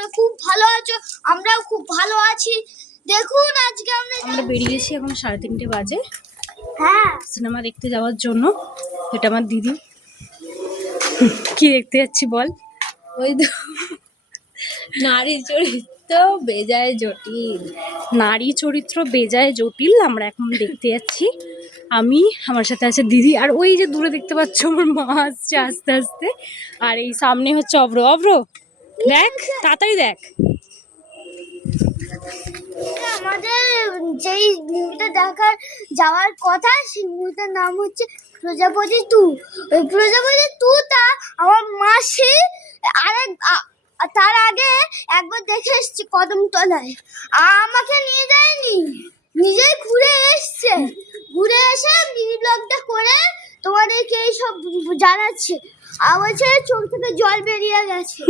তোমরা খুব ভালো আছো, আমরাও খুব ভালো আছি। দেখুন আজকে আমরা বেরিয়েছি, এখন 3:30 বাজে হ্যাঁ সিনেমা দেখতে যাওয়ার জন্য। এটা আমার দিদি। কি দেখতে যাচ্ছি বল? ওই তো নারী চরিত্র বেজায় জটিল। নারী চরিত্র বেজায় জটিল আমরা এখন দেখতে যাচ্ছি। আমি, আমার সাথে আছে দিদি, আর ওই যে দূরে দেখতে পাচ্ছ আমার মা আসছে আস্তে আস্তে। আর এই সামনে হচ্ছে অব্র। অব্র দেখ, তাড়াতাড়ি দেখ। আমাদের যেই মুভিটা দেখার যাওয়ার কথা সেই মুভিটার নাম হচ্ছে প্রজাপতি 2। ওই প্রজাপতি 2টা আমার মাসি তার আগে একবার দেখে এসেছি কদমতলায়, আমাকে নিয়ে যায়নি, নিজেই ঘুরে এসছে। ঘুরে এসে মিনি ব্লগটা করে তোমাদেরকে এইসব জানাচ্ছে। আবার চোখ থেকে জল বেরিয়ে গেছে।